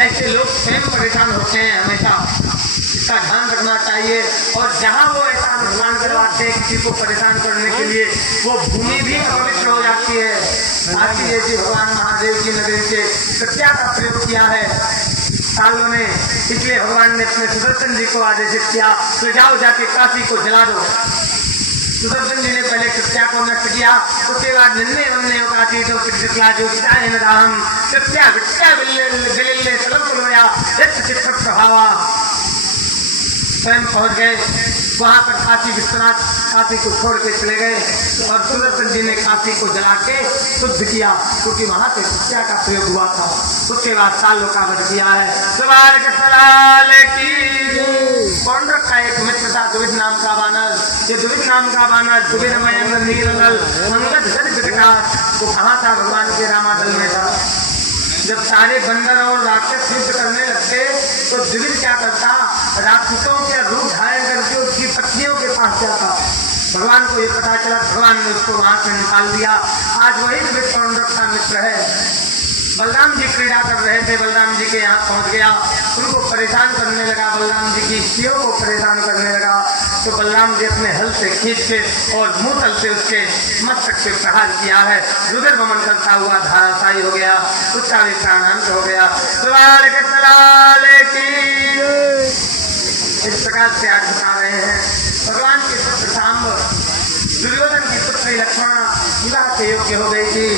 ऐसे लोग स्वयं परेशान होते हैं हमेशा, इसका ध्यान रखना चाहिए। और जहाँ वो ऐसा अनुष्ठान करवाते हैं किसी को परेशान करने के लिए, वो भूमि भी अपवित्र हो जाती है। आती है जी भगवान महादेव की नगरी से सत्या का प्रयोग किया है सालों ने, इसलिए भगवान ने अपने सुदर्शन जी को आदेशित किया तो जाओ जाके काशी को जला दो। सुदर्शन जी ने पहले सत्या को नष्ट किया, उसके बाद निन्ने वन्ने काशी तो पिछला जो हम सत्या विट्या बिल्ले सलम बुलवाया चित्र प्रभावा स्वयं पहुंच गए वहां पर। काशी विश्वनाथ काशी को छोड़ के चले गए और सुदर्शन जी ने काशी को जला के शुद्ध किया, क्योंकि वहां पे सत्या का प्रयोग हुआ था। उसके बाद सालों का वध किया है। सवाल के सलाल की पौंड्रक का एक मित्र था दुविध नाम का बानर। ये दुविध नाम का बानर दुविध मयंग नीरंगल अंगद गज विकटास वो कहाँ था? भगवान के रामादल में था। जब सारे बंदर और राक्षस युद्ध करने लगते तो द्विविध क्या करता? राक्षसों के रूप धारण करके उसकी पत्नियों के पास जाता। भगवान को ये पता चला, भगवान ने उसको वहां से निकाल दिया। आज वही द्विविध पौंड्रक का मित्र है। बलराम जी क्रीड़ा कर रहे थे, बलराम जी के यहाँ पहुंच गया, उनको परेशान करने लगा, बलराम जी की स्त्रियों को परेशान करने लगा। तो बलराम जी अपने हल से खींच के और मुंह तल से उसके मस्तक पे प्रहार किया है। रुधिर वमन करता हुआ धाराशायी हो गया, उसका भी प्राणांत हो गया। सवाल के सलाले की इस प्रकार से आज बता रहे हैं भगवान के पुत्र सांब दुर्योधन की पुत्री लक्ष्मण विवाह के योग्य हो गई थी।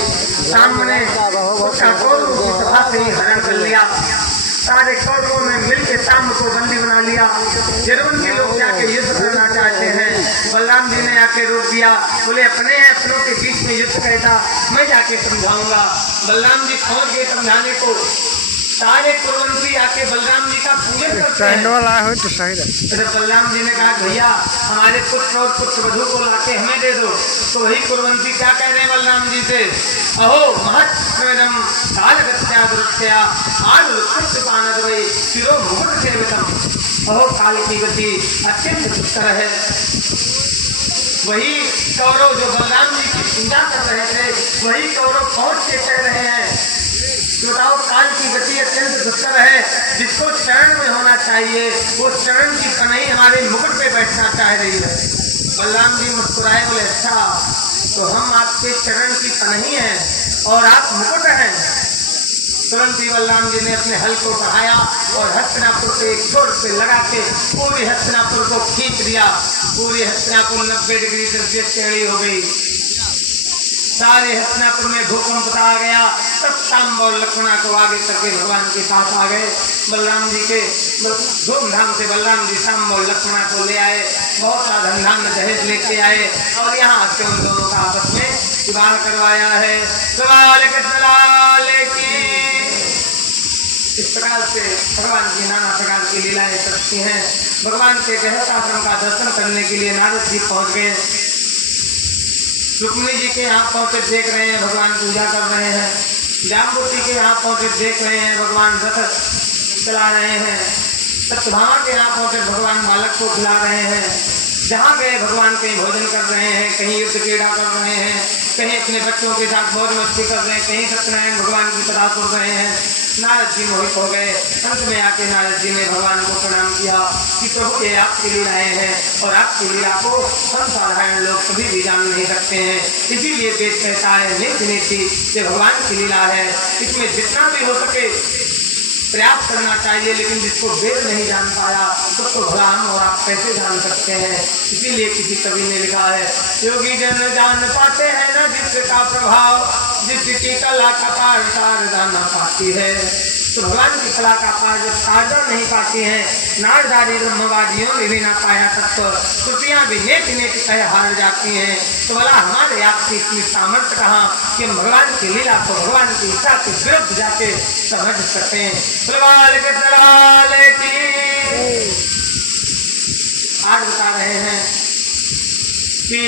सांब ने उसका कौरवों की सभा से ही हरण कर लिया। सारे कौरवों में मिलकर सांब को बंदी बना लिया। जरूर के लोग जाके युद्ध करना चाहते हैं, बलराम जी ने आके रोक दिया। बोले अपने अपनों के बीच में युद्ध कहता, मैं जाके समझाऊंगा। बलराम जी पहुंच गए समझाने को। सारे कुरवंशी आके बलराम जी का पूजन करते हैं। तो सही है। जब बलराम जी ने कहा भैया हमारे पुत्र और पुत्र वधू को लाके हमें दे दो, तो वही कुरवंशी क्या कह रहे हैं बलराम जी से? अहो महत्म कालगत्या शिरो मुकुट सेवितम। अहो काल की गति अत्यंत दुष्कर है। वही कौरव जो बलराम जी की पूजा कर रहे थे, वही कौरव पहुंच के कह रहे हैं बताओ काल की गति अत्यंत दुष्कर है। जिसको चरण में होना चाहिए वो चरण की कन्हई हमारे मुकुट पे बैठना चाह रही है। बलराम जी मुस्कुराए, बोले अच्छा तो हम आपके चरण की कन्हई हैं और आप मुकुट हैं। तुरंत ही बलराम जी ने अपने हल को बढ़ाया और हस्तिनापुर के एक छोर पे लगा के पूरी हस्तिनापुर को खींच दिया। पूरी हस्तिनापुर 90 डिग्री सेल्सियस टेढ़ी हो गई। सारे हस्तिनापुर में भूकंप आ गया। तब सांब और लक्ष्मणा को आगे करके भगवान के साथ आ गए। बलराम जी के धूमधाम से बलराम जी सांब और लक्ष्मणा को ले आए। बहुत सा धनधान दहेज लेके आए और यहाँ से उन दोनों का आपस में विवाह करवाया है। सवाल के सलाले की इस प्रकार से भगवान की नाना प्रकार की लीलाएं करती हैं। भगवान के गृहस्थाश्रम का दर्शन करने के लिए नारद जी पहुंच गए। रुक्मिणी जी के यहाँ पहुंचे, देख रहे हैं भगवान पूजा कर रहे हैं। जाम्बुवती के यहाँ पहुंचे, देख रहे हैं भगवान रथ चला रहे हैं। सत्यभामा के यहाँ पहुंचे, भगवान बालक को खिला रहे हैं। जहाँ गए भगवान कहीं भोजन कर रहे हैं, कहीं युद्ध क्रीड़ा कर रहे हैं, कहीं अपने बच्चों के साथ मौज मस्ती कर रहे हैं, कहीं सत्यनारायण भगवान की कथा सुन रहे हैं। नारद जी मोहित हो गए। अंत में आके नारद जी ने भगवान को प्रणाम किया कि प्रभु ये आपकी लीलाएं हैं और आपकी लीला को हम साधारण लोग कभी भी जान नहीं सकते हैं। इसीलिए वेद कहता है नित्य नीति ये भगवान की लीला है। इसमें जितना भी हो सके प्रयास करना चाहिए, लेकिन जिसको वेद नहीं जान पाया उसको भला हम और आप कैसे जान सकते हैं। इसीलिए किसी कवि ने लिखा है योगी जन जान पाते हैं न जिसका प्रभाव, जिसकी कला का पार शारदा न पाती है। तो भगवान की कला का पार जब शारदा नहीं पाती है, नारदारी ब्रह्मवादियों ने भी ना पाया तत्व, श्रुतियाँ भी नेक नेक कह हार जाती हैं। तो भला हमारे आपकी इतनी सामर्थ्य कहाँ कि हम भगवान की लीला को भगवान की इच्छा के विरुद्ध जाके समझ सकते हैं। सवाल के सलाले की आज बता रहे हैं कि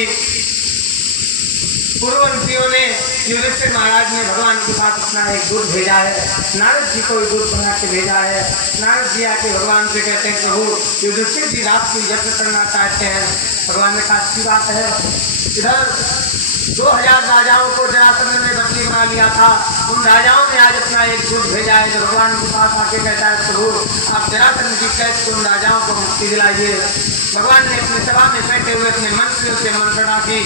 पूर्ववंशियों ने युधिष्ठिर महाराज ने भगवान के पास अपना एक दूत भेजा है। नारद जी को दूत बना के भेजा है। नारद जी आके भगवान से कहते हैं प्रभु युधिष्ठिर जी रात की यज्ञ करना चाहते हैं। भगवान ने कहा अच्छी बात है। इधर 2000 राजाओं को जरासंध ने बंदी बना लिया था। उन राजाओं ने आज अपना एक दूत भेजा है जो भगवान के पास आके कहता है प्रभु आप जरासंध की कैद से उन राजाओं को मुक्ति दिलाइए। भगवान ने अपनी सभा में बैठे हुए अपने मंत्रियों से मंत्रणा की।